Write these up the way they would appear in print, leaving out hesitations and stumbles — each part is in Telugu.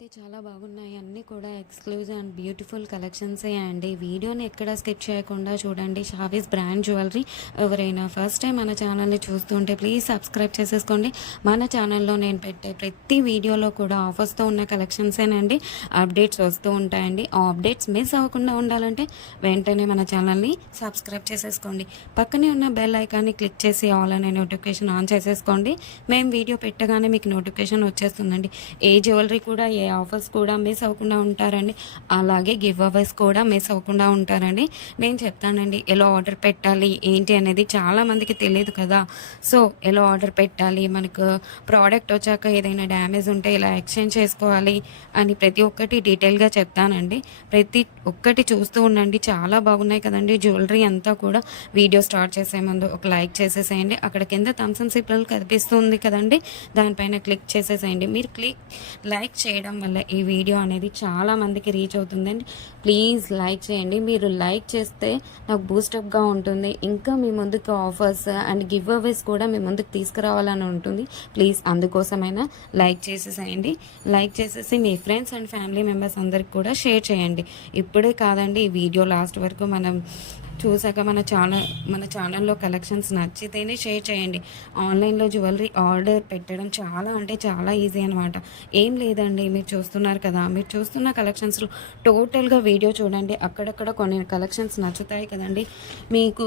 అంటే చాలా బాగున్నాయి. అన్నీ కూడా ఎక్స్క్లూజివ్ అండ్ బ్యూటిఫుల్ కలెక్షన్సే అండి. వీడియోని ఎక్కడ స్కిప్ చేయకుండా చూడండి. Shavis brand jewellery. ఎవరైనా ఫస్ట్ టైం మన ఛానల్ని చూస్తుంటే ప్లీజ్ సబ్స్క్రైబ్ చేసేసుకోండి. మన ఛానల్లో నేను పెట్టే ప్రతి వీడియోలో కూడా ఆఫర్స్తో ఉన్న కలెక్షన్సేనండి అప్డేట్స్ వస్తూ ఉంటాయండి. ఆ అప్డేట్స్ మిస్ అవ్వకుండా ఉండాలంటే వెంటనే మన ఛానల్ని సబ్స్క్రైబ్ చేసేసుకోండి. పక్కనే ఉన్న బెల్ ఐకాన్ని క్లిక్ చేసి ఆల్ అనే నోటిఫికేషన్ ఆన్ చేసేసుకోండి. మేము వీడియో పెట్టగానే మీకు నోటిఫికేషన్ వచ్చేస్తుందండి. ఏ జ్యువెలరీ కూడా ఏ ఆఫర్స్ కూడా మిస్ అవ్వకుండా ఉంటారండి. అలాగే గివ్ అవేస్ కూడా మిస్ అవ్వకుండా ఉంటారండి. నేను చెప్తానండి ఎలా ఆర్డర్ పెట్టాలి ఏంటి అనేది చాలామందికి తెలియదు కదా. సో ఎలా ఆర్డర్ పెట్టాలి, మనకు ప్రోడక్ట్ వచ్చాక ఏదైనా డ్యామేజ్ ఉంటే ఇలా ఎక్స్చేంజ్ చేసుకోవాలి అని ప్రతి ఒక్కటి డీటెయిల్గా చెప్తానండి. ప్రతి ఒక్కటి చూస్తూ ఉండండి. చాలా బాగున్నాయి కదండి జ్యువెలరీ అంతా కూడా. వీడియో స్టార్ట్ చేసే ముందు ఒక లైక్ చేసేసేయండి. అక్కడ కింద థమ్స్ అప్ సింబల్ కనిపిస్తుంది కదండి, దానిపైన క్లిక్ చేసేసేయండి. మీరు లైక్ చేయడం వల్ల ఈ వీడియో అనేది చాలా మందికి రీచ్ అవుతుందండి. ప్లీజ్ లైక్ చేయండి. మీరు లైక్ చేస్తే నాకు బూస్టప్గా ఉంటుంది. ఇంకా మీ ముందుకు ఆఫర్స్ అండ్ గివ్ అవేస్ కూడా మీ ముందుకు తీసుకురావాలని ఉంటుంది. ప్లీజ్ అందుకోసమైనా లైక్ చేసేసేయండి. లైక్ చేసేసి మీ ఫ్రెండ్స్ అండ్ ఫ్యామిలీ మెంబర్స్ అందరికి కూడా షేర్ చేయండి. ఇప్పుడే కాదండి, ఈ వీడియో లాస్ట్ వరకు మనం చూసాక మన ఛానల్లో కలెక్షన్స్ నచ్చితేనే షేర్ చేయండి. ఆన్లైన్లో జ్యువెలరీ ఆర్డర్ పెట్టడం చాలా అంటే చాలా ఈజీ అనమాట. ఏం లేదండి, మీరు చూస్తున్నారు కదా, మీరు చూస్తున్న కలెక్షన్స్లో టోటల్గా వీడియో చూడండి. అక్కడక్కడ కొన్ని కలెక్షన్స్ నచ్చుతాయి కదండి. మీకు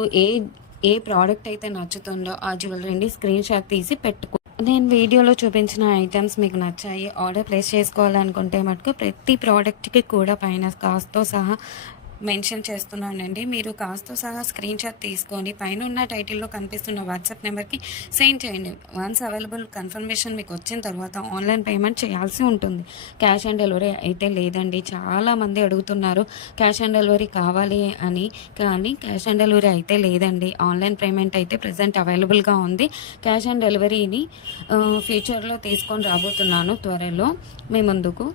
ఏ ప్రోడక్ట్ అయితే నచ్చుతుందో ఆ జ్యువెలరీని స్క్రీన్ షాట్ తీసి పెట్టుకో. నేను వీడియోలో చూపించిన ఐటమ్స్ మీకు నచ్చాయి, ఆర్డర్ ప్లేస్ చేసుకోవాలనుకుంటే మటుకు ప్రతి ప్రోడక్ట్కి కూడా పైన కాస్ట్తో సహా మెన్షన్ చేస్తున్నానండి. మీరు కాస్ట్తో సహా స్క్రీన్ షాట్ తీసుకొని పైన ఉన్న టైటిల్లో కనిపిస్తున్న వాట్సాప్ నెంబర్కి సెండ్ చేయండి. వన్స్ అవైలబుల్ కన్ఫర్మేషన్ మీకు వచ్చిన తర్వాత ఆన్లైన్ పేమెంట్ చేయాల్సి ఉంటుంది. క్యాష్ ఆన్ డెలివరీ అయితే లేదండి. చాలామంది అడుగుతున్నారు క్యాష్ ఆన్ డెలివరీ కావాలి అని, కానీ క్యాష్ ఆన్ డెలివరీ అయితే లేదండి. ఆన్లైన్ పేమెంట్ అయితే ప్రజెంట్ అవైలబుల్గా ఉంది. క్యాష్ ఆన్ డెలివరీని ఫ్యూచర్లో తీసుకొని రాబోతున్నాను త్వరలో మీ ముందుకు.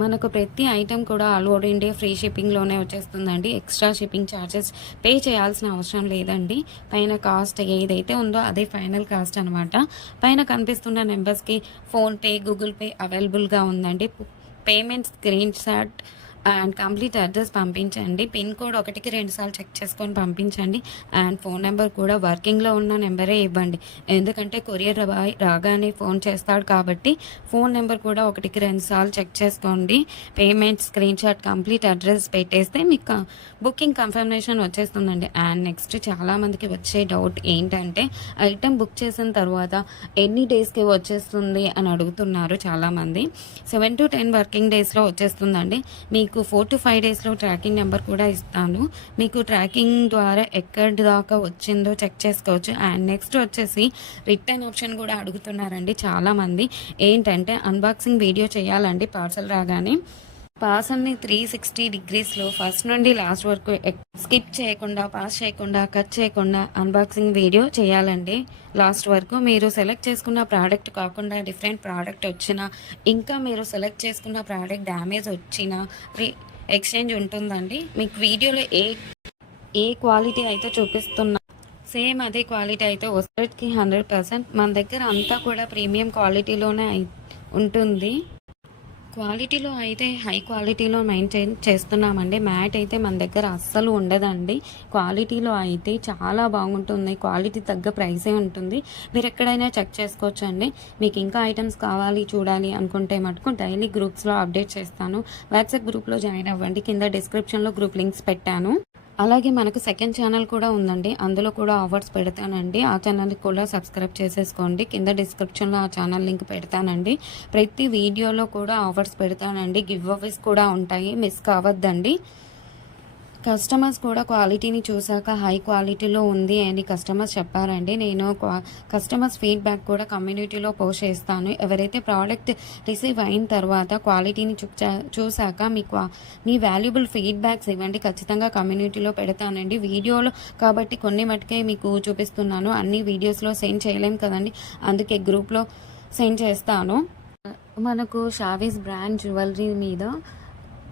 మనకు ప్రతి ఐటెం కూడా ఆల్ ఓవర్ ఇండియా ఫ్రీ షిప్పింగ్లోనే వచ్చేస్తుందండి. ఎక్స్ట్రా షిప్పింగ్ ఛార్జెస్ పే చేయాల్సిన అవసరం లేదండి. పైన కాస్ట్ ఏదైతే ఉందో అదే ఫైనల్ కాస్ట్ అనమాట. పైన కనిపిస్తున్న నెంబర్స్కి ఫోన్పే, గూగుల్ పే అవైలబుల్గా ఉందండి. Payment screen shot and complete address పంపించండి. పిన్ కోడ్ 1కి 2 సార్లు చెక్ చేసుకొని పంపించండి. అండ్ ఫోన్ నెంబర్ కూడా వర్కింగ్లో ఉన్న నెంబరే ఇవ్వండి. ఎందుకంటే కొరియర్ బాయ్ రాగానే ఫోన్ చేస్తాడు కాబట్టి ఫోన్ నెంబర్ కూడా 1కి 2 సార్లు చెక్ చేసుకోండి. Payment screen shot complete address పెట్టేస్తే మీకు బుకింగ్ కన్ఫర్మేషన్ వచ్చేస్తుందండి. అండ్ నెక్స్ట్ చాలామందికి వచ్చే డౌట్ ఏంటంటే ఐటెం బుక్ చేసిన తర్వాత ఎన్ని డేస్కి వచ్చేస్తుంది అని అడుగుతున్నారు చాలామంది. 7 to 10 వర్కింగ్ డేస్లో వచ్చేస్తుందండి. మీకు 4 to 5 డేస్లో ట్రాకింగ్ నెంబర్ కూడా ఇస్తాను. మీకు ట్రాకింగ్ ద్వారా ఎక్కడి దాకా వచ్చిందో చెక్ చేసుకోవచ్చు. అండ్ నెక్స్ట్ వచ్చేసి రిటర్న్ ఆప్షన్ కూడా అడుగుతున్నారండి చాలామంది. ఏంటంటే అన్బాక్సింగ్ వీడియో చేయాలండి పార్సల్ రాగానే. పార్సల్ని 360 డిగ్రీస్లో ఫస్ట్ నుండి లాస్ట్ వరకు స్కిప్ చేయకుండా, పాస్ చేయకుండా, కట్ చేయకుండా అన్బాక్సింగ్ వీడియో చేయాలండి లాస్ట్ వరకు. మీరు సెలెక్ట్ చేసుకున్న ప్రోడక్ట్ కాకుండా డిఫరెంట్ ప్రోడక్ట్ వచ్చినా, ఇంకా మీరు సెలెక్ట్ చేసుకున్న ప్రోడక్ట్ డ్యామేజ్ వచ్చినా ఎక్స్చేంజ్ ఉంటుందండి. మీకు వీడియోలో ఏ క్వాలిటీ అయితే చూపిస్తున్నా సేమ్ అదే క్వాలిటీ అయితే వస్తుంది 100%. మన దగ్గర అంతా కూడా ప్రీమియం క్వాలిటీలోనే ఉంటుంది. క్వాలిటీలో అయితే హై క్వాలిటీలో మెయింటైన్ చేస్తున్నామండి. మ్యాట్ అయితే మన దగ్గర అస్సలు ఉండదండి. క్వాలిటీలో అయితే చాలా బాగుంటుంది. క్వాలిటీ తగ్గ ప్రైసే ఉంటుంది. మీరు ఎక్కడైనా చెక్ చేసుకోవచ్చు అండి. మీకు ఇంకా ఐటమ్స్ కావాలి చూడాలి అనుకుంటే మటుకు డైలీ గ్రూప్స్లో అప్డేట్ చేస్తాను. వాట్సాప్ గ్రూప్లో జాయిన్ అవ్వండి. కింద డిస్క్రిప్షన్లో గ్రూప్ లింక్స్ పెట్టాను. అలాగే మనకు సెకండ్ ఛానల్ కూడా ఉందండి. అందులో కూడా ఆఫర్స్ పెడతానండి. ఆ ఛానల్కి కూడా సబ్స్క్రైబ్ చేసేసుకోండి. కింద డిస్క్రిప్షన్లో ఆ ఛానల్ లింక్ పెడతానండి. ప్రతి వీడియోలో కూడా ఆఫర్స్ పెడతానండి. గివ్ అవేస్ కూడా ఉంటాయి, మిస్ కావద్దండి. కస్టమర్స్ కూడా క్వాలిటీని చూసాక హై క్వాలిటీలో ఉంది అని కస్టమర్స్ చెప్పారండి. నేను కస్టమర్స్ ఫీడ్బ్యాక్ కూడా కమ్యూనిటీలో పోస్ట్ చేస్తాను. ఎవరైతే ప్రోడక్ట్ రిసీవ్ అయిన తర్వాత క్వాలిటీని చూసాక మీ వాల్యుబుల్ ఫీడ్బ్యాక్స్ ఇవ్వండి. ఖచ్చితంగా కమ్యూనిటీలో పెడతానండి. వీడియోలో కాబట్టి కొన్ని మటుకే మీకు చూపిస్తున్నాను. అన్ని వీడియోస్లో సెండ్ చేయలేం కదండి, అందుకే గ్రూప్లో సెండ్ చేస్తాను. మనకు షావీస్ బ్రాండ్ జ్యువెలరీ మీద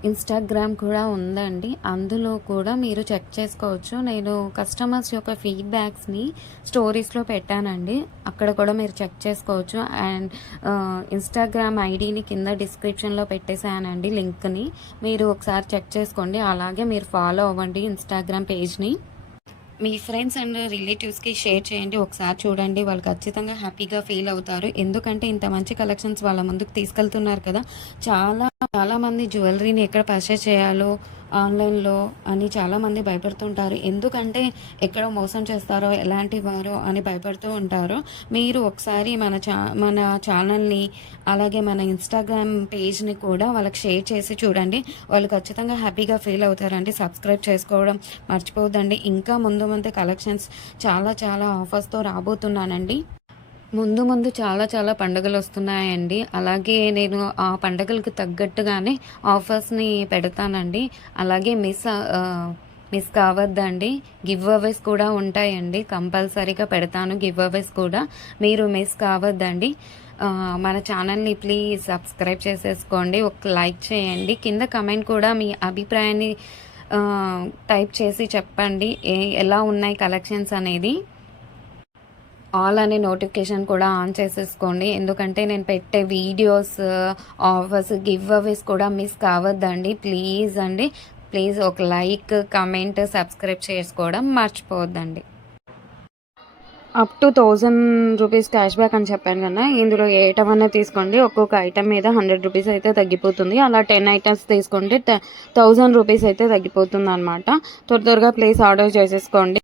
ఇన్‌స్టాగ్రామ్ కూడా ఉందండి. అందులో కూడా మీరు చెక్ చేసుకోవచ్చు. నేను కస్టమర్స్ యొక్క ఫీడ్‌బ్యాక్స్‌ని స్టోరీస్‌లో పెట్టానండి. అక్కడ కూడా మీరు చెక్ చేసుకోవచ్చు. అండ్ ఇన్‌స్టాగ్రామ్ ఐడీని కింద డిస్క్రిప్షన్‌లో పెట్టేసానండి లింక్‌ని. మీరు ఒకసారి చెక్ చేసుకోండి. అలాగే మీరు ఫాలో అవ్వండి ఇన్‌స్టాగ్రామ్ పేజ్‌ని. మీ ఫ్రెండ్స్ అండ్ రిలేటివ్స్‌కి షేర్ చేయండి. ఒకసారి చూడండి. వాళ్ళు ఖచ్చితంగా హ్యాపీగా ఫీల్ అవుతారు. ఎందుకంటే ఇంత మంచి కలెక్షన్స్ వాళ్ళ ముందుకు తీసుకెళ్తున్నారు కదా! చాలామంది జ్యువెలరీని ఎక్కడ పర్చేస్ చేయాలో ఆన్‌లైన్‌లో అని చాలామంది భయపడుతుంటారు. ఎందుకంటే ఎక్కడ మోసం చేస్తారో, ఎలాంటి వారో అని భయపడుతూ ఉంటారు. మీరు ఒకసారి మన ఛానల్‌ని అలాగే మన ఇన్‌స్టాగ్రామ్ పేజ్‌ని కూడా వాళ్ళకి షేర్ చేసి చూడండి. వాళ్ళు ఖచ్చితంగా హ్యాపీగా ఫీల్ అవుతారండి. సబ్స్క్రైబ్ చేసుకోవడం మర్చిపోవద్దండి. ఇంకా ముందు ముందు కలెక్షన్స్ చాలా ఆఫర్స్‌తో రాబోతున్నానండి. ముందు చాలా పండుగలొస్తున్నాయండి. అలాగే నేను ఆ పండగలకు తగ్గట్టుగానే ఆఫర్స్‌ని పెడతానండి. అలాగే మిస్ కావద్దండి. గివ్ అవేస్ కూడా ఉంటాయండి. కంపల్సరీగా పెడతాను గివ్ అవేస్ కూడా. మీరు మిస్ కావద్దండి. మన ఛానల్‌ని ప్లీజ్ సబ్స్క్రైబ్ చేసేసుకోండి. ఒక లైక్ చేయండి. కింద కమెంట్ కూడా మీ అభిప్రాయాన్ని టైప్ చేసి చెప్పండి. ఎలా ఉన్నాయి కలెక్షన్స్ అనేది. ఆల్ అనే నోటిఫికేషన్ కూడా ఆన్ చేసేసుకోండి. ఎందుకంటే నేను పెట్టే వీడియోస్, ఆఫర్స్, గివ్ అవేస్ కూడా మిస్ కావద్దండి. ప్లీజ్ అండి. ప్లీజ్ ఒక లైక్, కమెంట్, సబ్స్క్రైబ్ చేసుకోవడం మర్చిపోవద్దండి. Up to 1000 rupees cash back అని చెప్పాను కదా! ఇందులో ఏ ఐటమ్ అన్నా తీసుకోండి. ఒక్కొక్క ఐటమ్ మీద 100 రూపీస్ అయితే తగ్గిపోతుంది. అలా 10 ఐటమ్స్ తీసుకుంటే 1000 రూపీస్ అయితే తగ్గిపోతుందనమాట. త్వరగా ప్లీజ్ ఆర్డర్ చేసేసుకోండి.